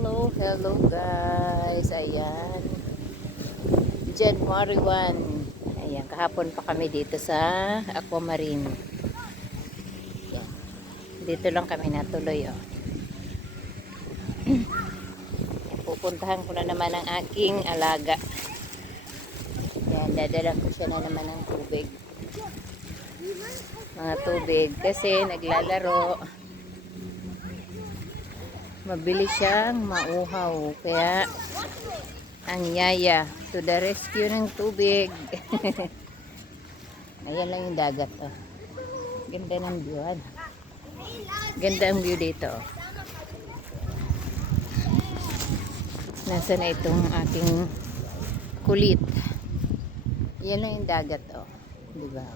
Hello guys. Ayan. January 1. Ayan, kahapon pa kami dito sa Aquamarine. Ayan. Dito lang kami natuloy, oh. Ayan, pupuntahan ko na naman ang aking alaga. Ayan, dadala ko siya na naman ng tubig. Mga tubig kasi naglalaro. Mabilis siyang mauhaw. Kaya ang yaya to the rescue ng tubig. Ayan lang yung dagat, oh. Ganda ng view. Ganda ang view dito, oh. Nasa na itong aking kulit. Yan lang yung dagat, oh. Diba?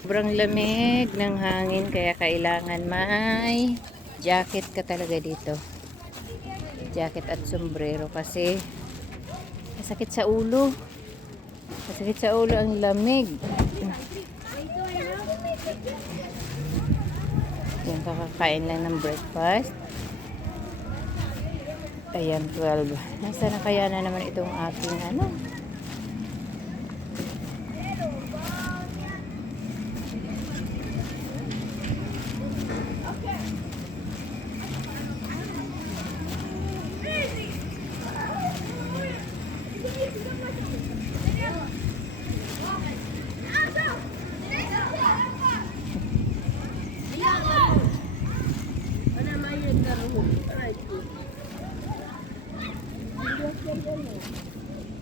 Sobrang lamig ng hangin kaya kailangan may jacket ka talaga dito. Jacket at sombrero kasi masakit sa ulo. Masakit sa ulo ang lamig. Yan, kakakain lang ng breakfast. Ayan, 12. Nasa na kaya na naman itong aking ano?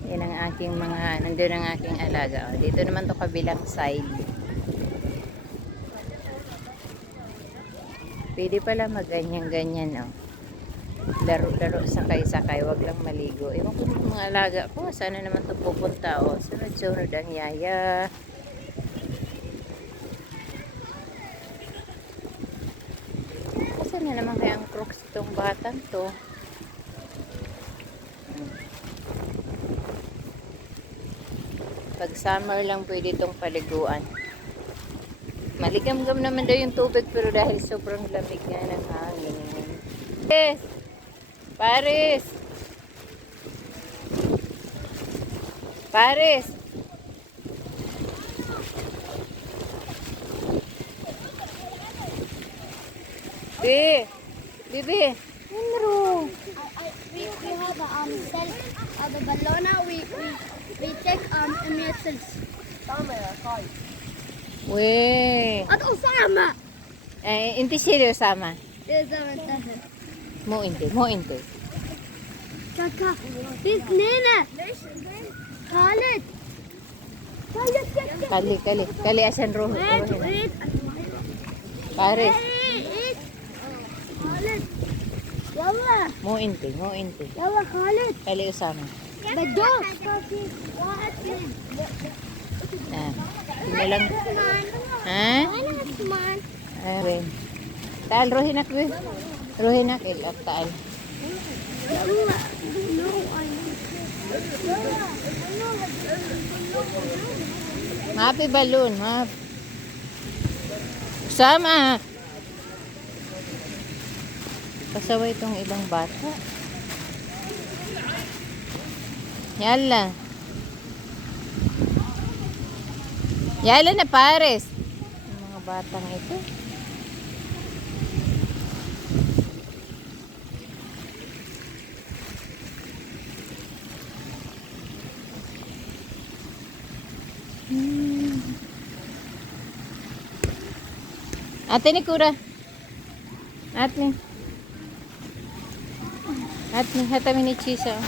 Yan ang aking mga, nandun ang aking alaga. O, dito naman to kabilang side. Pwede pala mag-ganyan-ganyan, oh. Laro-laro, sakay-sakay, wag lang maligo. Ewan ko yung mga alaga ko, sana naman to pupunta, oh. Sunod-sunod ang yaya. Kasi na naman kaya ang crooks itong batang to. Pag summer lang pwede itong paliguan. Maligam-gam naman daw yung tubig pero dahil sobrang lamig nga ng hangin. Yes! Paris! Paris! Be! Bibi! Ano? We have a cell the ballona we take emissions. Weh! At Osama. Inti sila sama. منتهى. Mo inti. كاكا في اثنين خالد Kali asan roh. ويت Paris. خالد يلا Mo inti. يلا خالد Kali usama. بدوك واحد اثنين Sino lang. Ha? انا عثمان Ayun. Taal, rohinak, be. Rohinak, ilap, taal. يلا نو Happy balloon, ha? Sama. Pasaway itong ibang bata. Yala. Yala na, Paris. Yung mga batang ito. Ate ni Kura. Ate hatami ni Chisa.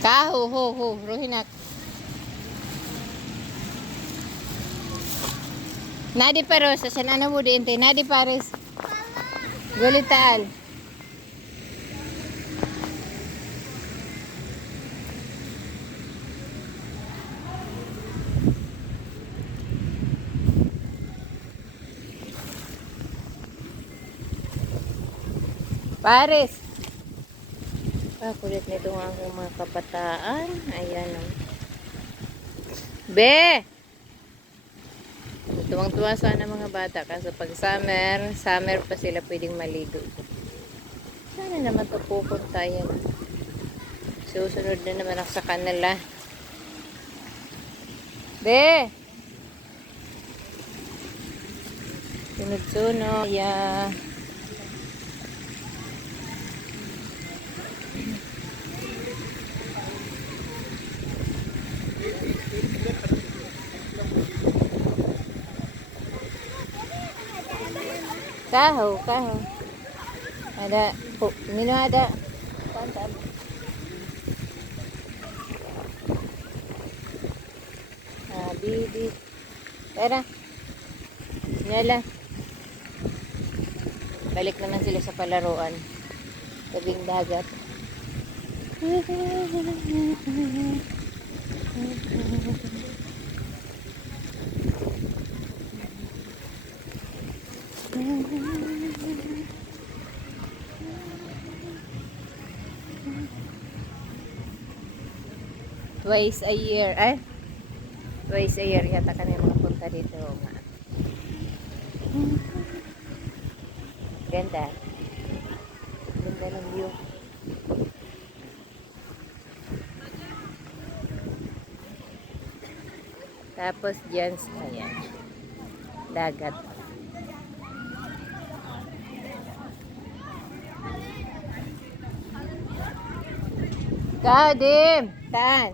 Kaho, ho, rohinak. Nadi Paros, asan ana mo din te? Nadi Paris. Gulital. Paris. Kulit nito ang aking mga kabataan. Ayan, oh. Be! Tuwang-tuwa sana mga bata kasi pag summer pa sila pwedeng maligo. Sana naman pupunta yan. Susunod na naman ako sa kanila. Be! Sunod-sunod. Yeah. Kaho. Ada, mino ada. Pantap. Bibi. Tara. Nyala. Balik naman sila sa palaruan. Tabing dagat. Twice a year. Twice a year yata kami makapunta dito. Ganda. Ganda ng view. Tapos dyan, ayan, dagat. Kadim! Taan!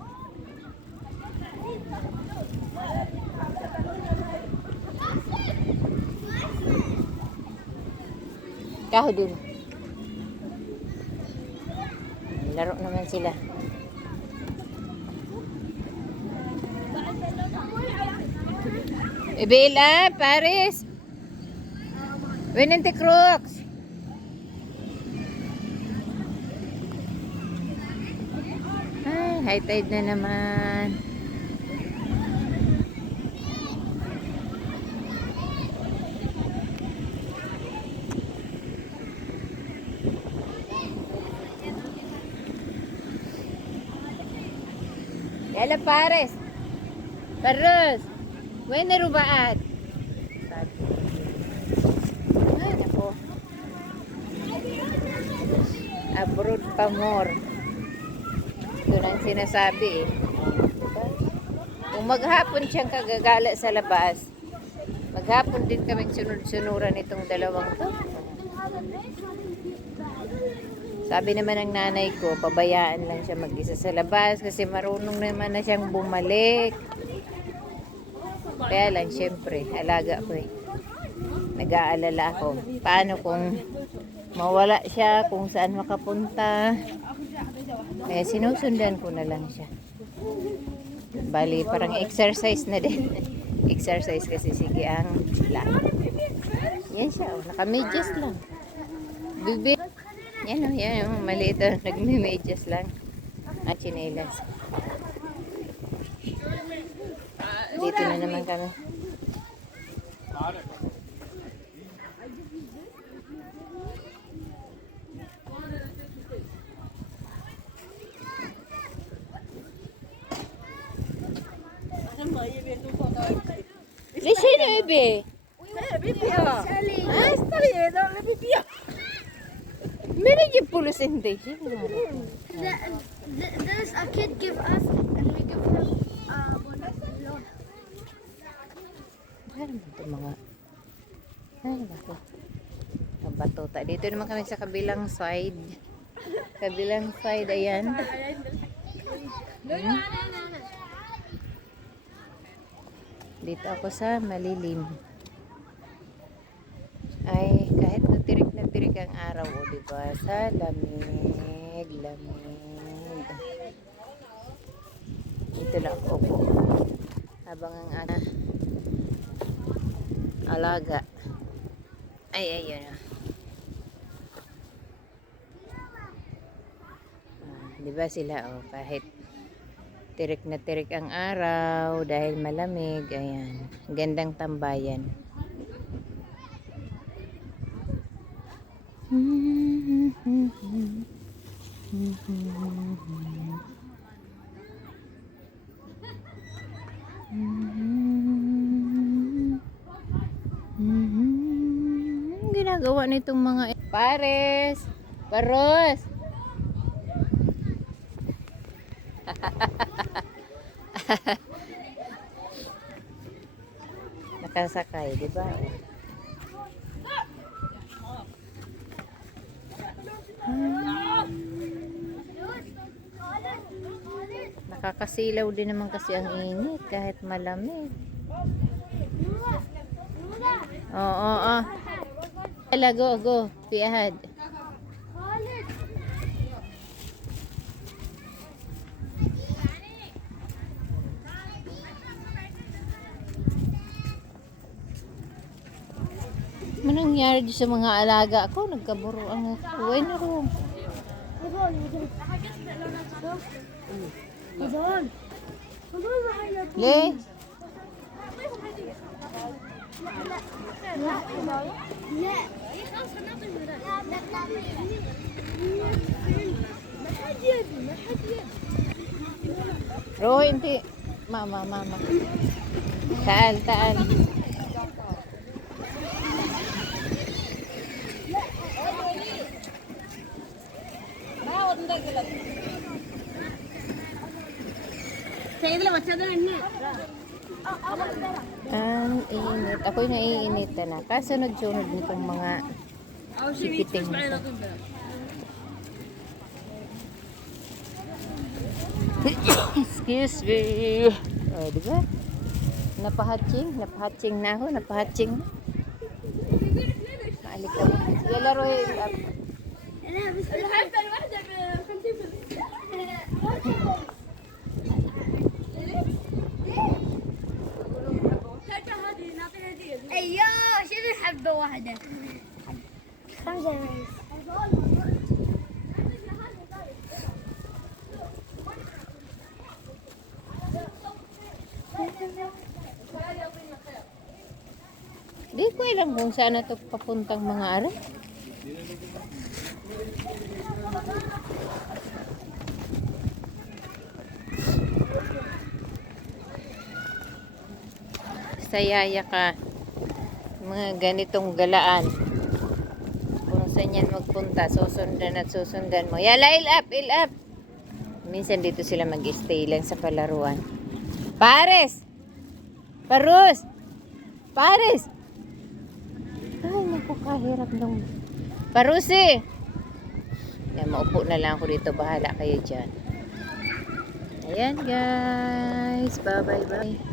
Kadim! Laro naman sila. Ibila, Paris! Winente Crooks! High tide na naman. Yala Paris. Paris. When narubaat? Ay, nako. Abroad pa more. Ito na ang sinasabi eh. Kung maghapon siyang kagagala sa labas, maghapon din kaming sunod-sunuran itong dalawang to. Sabi naman ng nanay ko, pabayaan lang siya mag-isa sa labas kasi marunong naman na siyang bumalik. Kaya lang, syempre, alaga ko eh. Nag-aalala ako. Paano kung mawala siya, kung saan makapunta. Kaya sinusundan ko na lang siya. Bali, parang exercise na din. Exercise kasi sige ang lang. Yan siya, oh, naka-medyas lang. Bibi. Yan o, yan o, maliit o, nagme-medyas lang. At chinelas. Dito na naman kami. Listen, baby. Many you pulos hindi. There's a kid give us and we give him balloon. Ano ito mga... Ay, bako. Ang batuta. Dito naman kami sa kabilang side. Kabilang side, ayan. Dito ako sa malilim. Ay, kahit na tirik ang araw, o diba? Sa lamig. Dito lang ako po. Habang ang alaga. Ay, ayun. Diba sila, oh, kahit tirik na tirik ang araw dahil malamig, ayan. Gandang tambayan. ginagawa nitong mga pares? Paros! Nakasakay, di ba? Nakakasilaw din naman kasi ang init kahit malamig. Oo, oo. Go, go. Piahad. Anong nangyari sa mga alaga ko? Nagkaburuan ako. Uy, naro. Le? Roy, hindi. Mama. Taal. Ang init. Ako'y naiinitan na. Kasunod-sunod nitong mga sikiting nito. Excuse me. Oh, diba? Napahatching na ako. Napahatching na. Maalik ako. Sige, laruin. ايوه شنو حبه واحده 5 ريس Di ko alam kung saan na ito papuntang mga ari. Sayaya ka. Mga ganitong galaan. Kung saan yan magpunta, susundan mo. Yala, il up. Minsan dito sila mag-stay lang sa palaruan. Pares! Parus! Pares! Ay, naku, kahirap nung Parusi! Yan, maupo na lang ako dito. Bahala kayo dyan. Ayan, guys. Bye.